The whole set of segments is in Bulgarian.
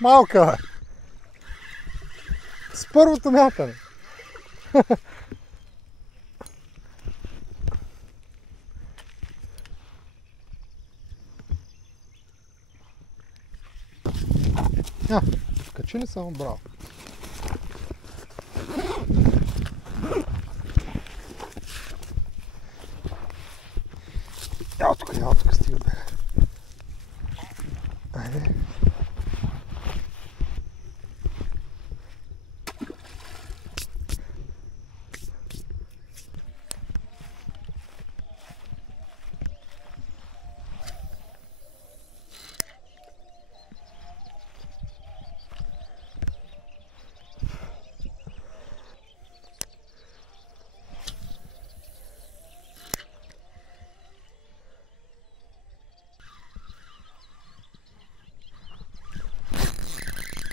Малка, бе. С първото мятане. Качи ли само? Браво. Яо тук стига бе. Айде.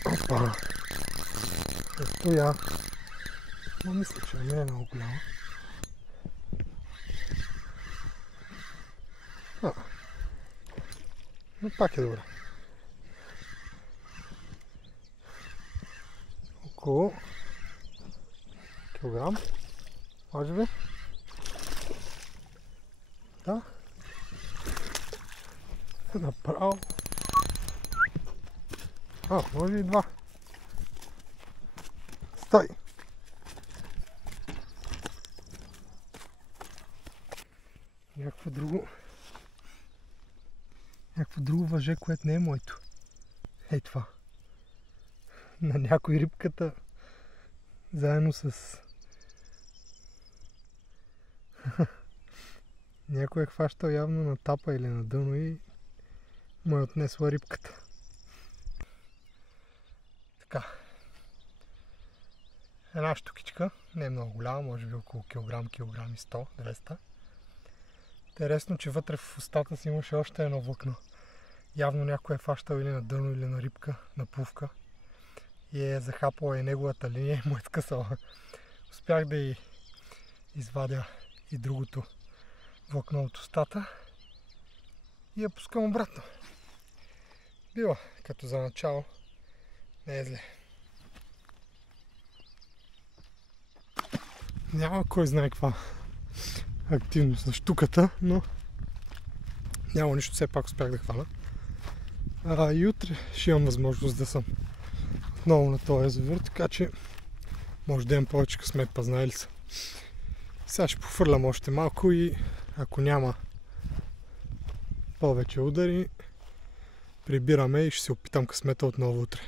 Опа. Стоя. Но мисля, че не е много голяма. Но пак е добре. Около килограм. Може би? Да. Направо. Може и два. Стой! Някакво друго въже, което не е моето. Ей това. На някой рибката заедно с... Някой е хващал явно на тапа или на дъно и му е отнесла рибката. Така. Една штукичка, не е много голяма, може би около килограм и 100, 200. Интересно, че вътре в устата си имаше още едно влакно. Явно някой е фащал или на дъно, или на рибка, на плувка. И е захапала и неговата линия и му е скъсала. Успях да й извадя и другото влакно от устата и я пускам обратно. Била, като за начало, не е зле. Няма кой знае каква активност на щуката, но няма нищо, все пак успях да хвана. И утре ще имам възможност да съм отново на този язовир, така че може да имам повече късмет, пазнали са. Сега ще пофърлям още малко и ако няма повече удари, прибираме и ще се опитам късмета отново утре.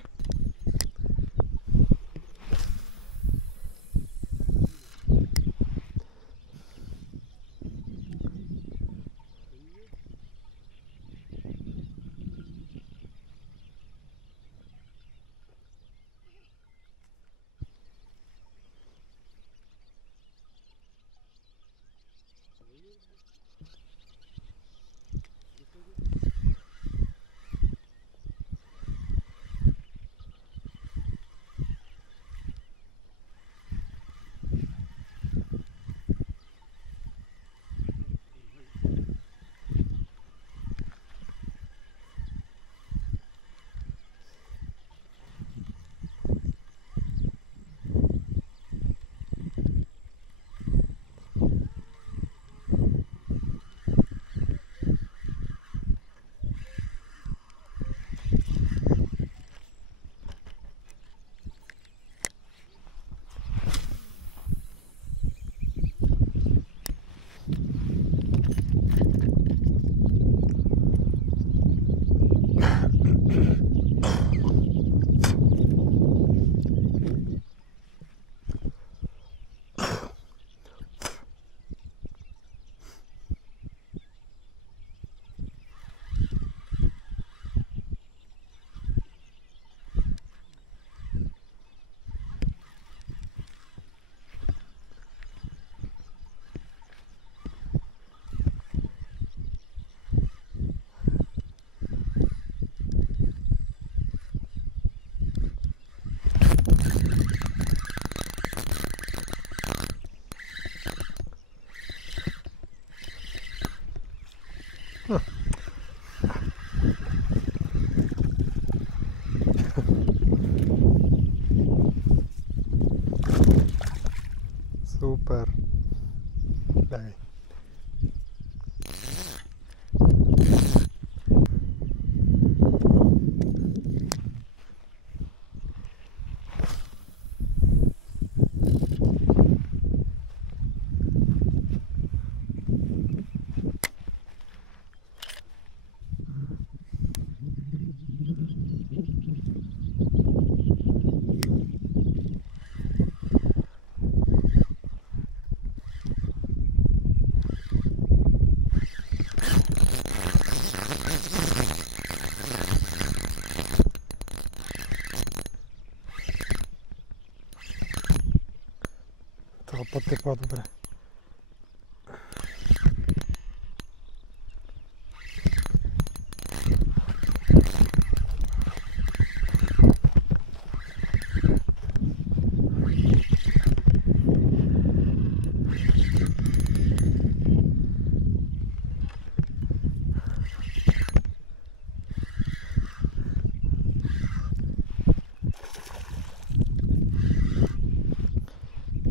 път е по-добре.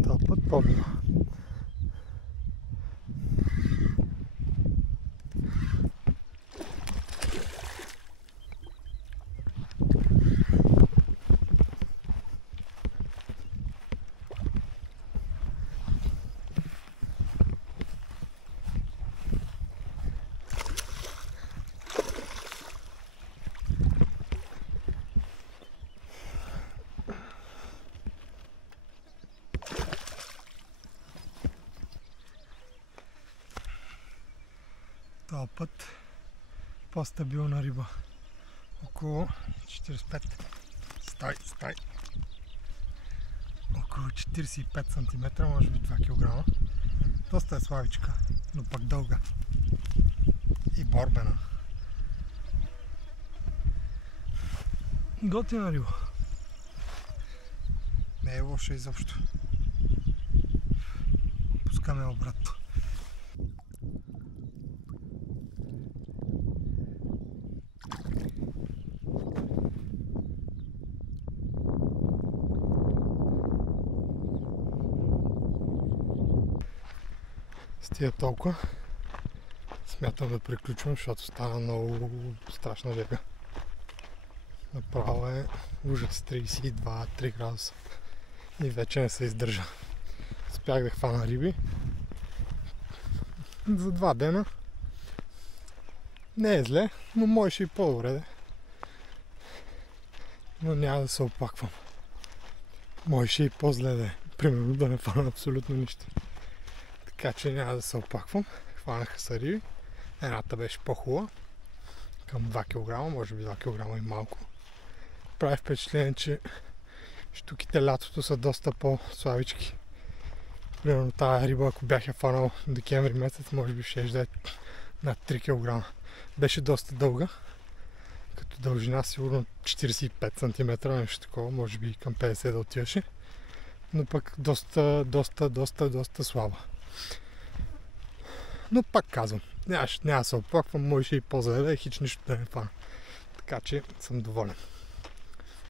Този път по-мило. Този път по-стабилна риба. Около 45. Стай. Около 45 см, може би 2 кг. Доста е славичка, но пък дълга. И борбена. Готина риба. Не е лоша изобщо. Пускаме обратно. С тия толкова смятам да приключвам, защото стана много страшна жега. Направо е ужас, 32-3 градуса и вече не се издържа. Спях да хвана риби за 2 дена. Не е зле, но можеше и по-добре да. Но няма да се оплаквам. Можеше и по-зле да е. Примерно да не хвана абсолютно нищо. Така че няма да се оплаквам. Хванаха са риби. Едната беше по-хубава. Към 2 кг, може би 2 кг и малко. Прави впечатление, че щуките лятото са доста по-славички. Примерно тази риба, ако бях я фанал декември месец, може би ще да е над 3 кг. Беше доста дълга. Като дължина сигурно 45 см, нещо такова, може би към 50 да отиваше. Но пък доста слаба. Но пак казвам, няма да се оплаквам, може и по-зле да е, хич нищо да не фана. Така че съм доволен.